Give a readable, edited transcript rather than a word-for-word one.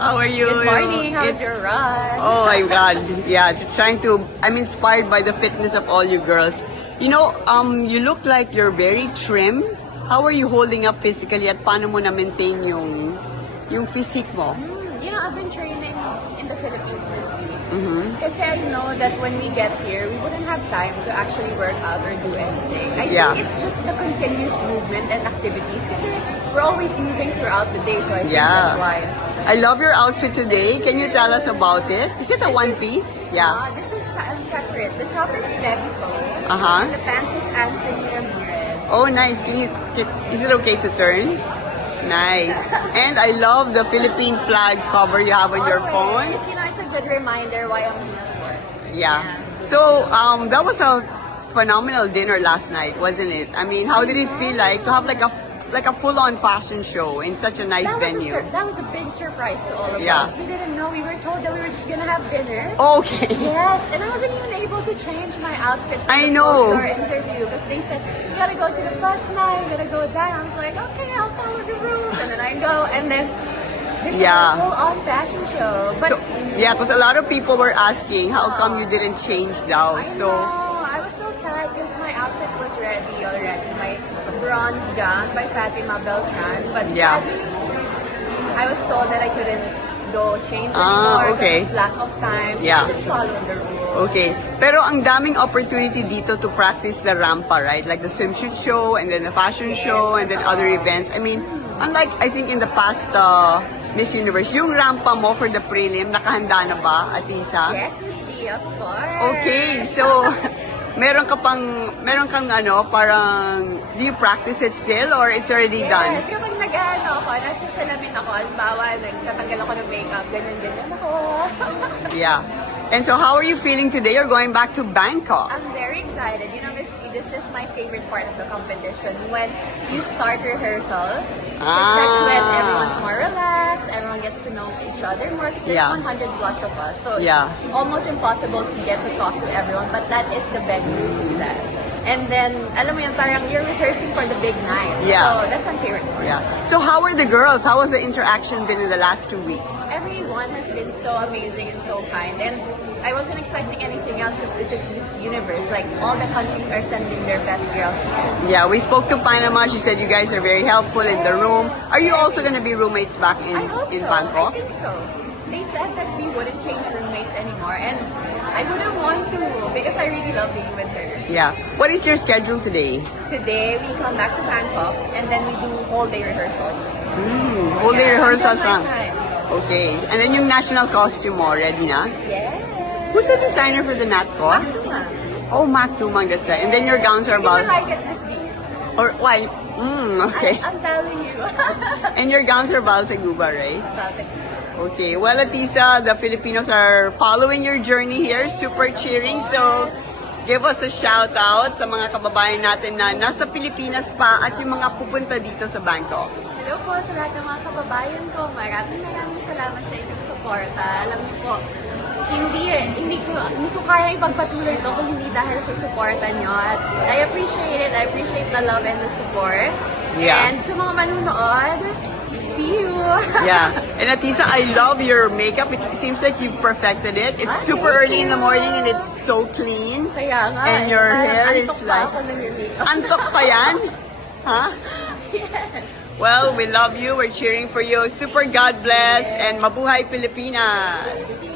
How are you? Good morning. How's It's- your run? Oh my God. Yeah, trying to, I'm inspired by the fitness of all you girls. You know, you look like you're very trim. How are you holding up physically at paano mo na-maintain yung physique mo? You know, I've been training in the Philippines, Miss D. Mm-hmm. Kasi I know that when we get here, we wouldn't have time to actually work out or do anything. I Yeah. think it's just the continuous movement and activities. Kasi we're always moving throughout the day, so I think Yeah. that's why. I love your outfit today. Can you tell us about it? Is it a one piece? Yeah. This is separate. The top is Devico. Uh-huh. And the pants is Anthony Ramirez. Oh, nice. Is it okay to turn? Nice. And I love the Philippine flag cover you have on your phone. Always. You know, it's a good reminder why I'm here for. Yeah. So, that was a phenomenal dinner last night, wasn't it? I mean, how did it feel like to have like a full-on fashion show in such a nice venue? That was a big surprise to all of Yeah. us. We didn't know. We were told that we were just gonna have dinner. Okay. Yes, and I wasn't even able to change my outfit for I the know. post-war interview because they said, you gotta go to the bus now, you gotta go down. I was like, okay, I'll follow the rules. And then I go, and then there's Yeah. a full-on fashion show. But So, yeah, because a lot of people were asking, how come you didn't change daw? I So, know, I was so sad because my outfit was ready already. My bronze gown by Fatima Beltran. But Yeah. sadly, I was told that I couldn't go change Ah, anymore okay. because of lack of time. So Yeah. I just followed the rules. okay. Pero ang daming opportunity dito to practice the rampa, right? Like the swimsuit show and then the fashion show and then other events. I mean, unlike I think in the past Miss Universe, yung rampa mo for the prelim, nakahanda na ba, Atisa? Yes, Miss D, of course. Okay, so meron kang parang, do you practice it still or it's already done? Yes, kapag nag-ano ako, nasa salamin ako, halimbawa, nagtatanggal ako ng makeup, ganyan-ganyan ako. Yeah. And so how are you feeling today? You're going back to Bangkok. I'm very excited. You know, Miss T, this is my favorite part of the competition. When you start rehearsals, 'cause that's when everyone's more relaxed, everyone gets to know each other more, because there's Yeah. 100 plus of us. So Yeah. it's almost impossible to get to talk to everyone, but that is the venue to do that. And then, alam mo yun, parang you're rehearsing for the big night. Yeah. So that's my favorite part. Yeah. So how are the girls? How has the interaction been in the last 2 weeks? Everyone has been so amazing and so kind, and I wasn't expecting anything else because this is Miss Universe. Like, all the countries are sending their best girls here. Yeah, we spoke to Panama. She said you guys are very helpful in the room. Are you also going to be roommates back I hope in so. Bangkok? I think so. They said that we wouldn't change roommates anymore, and I wouldn't want to because I really love being with her. Yeah. What is your schedule today? Today, we come back to Bangkok, and then we do whole day rehearsals. Whole day Yeah, rehearsals, until huh? nighttime. Okay. And then yung national costume mo, ready na? Yes. Who's the designer for the Nat Cos? Maxima. Oh, Mac Tumang, that's right. And then your gowns are You're about... gonna like it, Miss D. Or, why? Okay. I'm telling you. And your gowns are Baltaguba, right? About it. Okay. Well, Atisa, the Filipinos are following your journey here. Super cheering. So, give us a shout out sa mga kababayan natin na nasa Pilipinas pa at yung mga pupunta dito sa Bangkok. Hello po sa lahat ng mga kababayan ko. Maraming salamat sa inyong suporta. Alam niyo po, hindi ko kaya ipagpatuloy ito kung hindi dahil sa suporta niyo. At I appreciate it. I appreciate the love and the support. Yeah. And sa mga manunood, see you! Yeah. And Atisa, I love your makeup. It seems like you've perfected it. It's Ah, super thank early in the you. morning and it's so clean. Kaya nga. And your parang hair is antok pa like... ako ng yung makeup. Antok pa yan? Huh? Yes. Well, we love you. We're cheering for you. Super God bless and mabuhay Pilipinas!